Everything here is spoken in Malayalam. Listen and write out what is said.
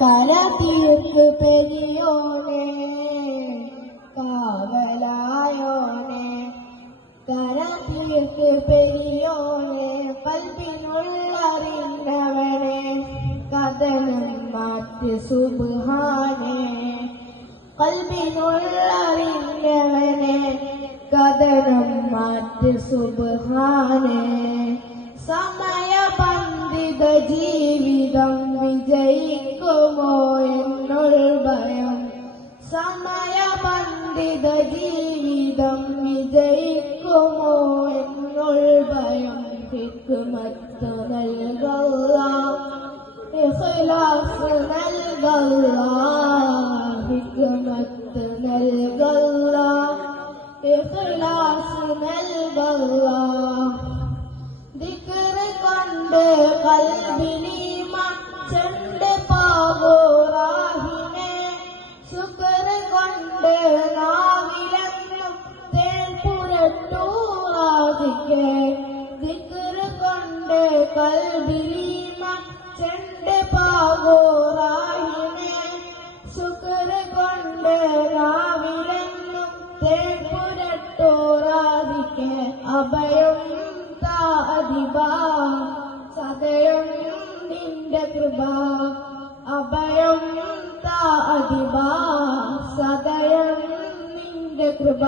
കരതീർക്ക് പെരിയോനെ കാവലായോനെ കരതീർക്ക് പെരിയോനെ കൽബിനുള്ളറിഞ്ഞവനെ കഥനം മാറ്റി സുബ്ഹാനെ കൽബിനുള്ളറിഞ്ഞവനെ കഥനം മാറ്റി സുബ്ഹാനെ സമയബന്ധിത ജീവിതം വിജയിക്കുമോ എന്നൊരു ഭയം സമയബന്ധിത ജീവിതം വിജയിക്കുമോ എന്നൊരു ഭയം ഹിക്മത്ത് നൽകല്ലാഹ് ഇഖ്ലാസ് നൽകല്ലാഹ് ഹിക്മത്ത് നൽകല്ലാഹ് ഇഖ്ലാസ് നൽകല്ലാഹ് ദിക്ർ കൊണ്ട് ഖൽബിനീമാൻ ചണ്ട് പാകോറാഹിമേ ശുക്ർ കൊണ്ട് നാവിലെന്നും തേൻ പുരട്ടൂറാഹിക്കേ ദിക്ർ കൊണ്ട് ഖൽബിനീമാൻ ചണ്ട് പാകോറാഹിമേ ശുക്ർ കൊണ്ട് നാവിലെന്നും തേൻ പുരട്ടൂറാഹിക്കേ അഭയം അധിപാ സദയം നിന്റെ കൃപ അഭയം അധിപാ സദയം നിന്റെ കൃപ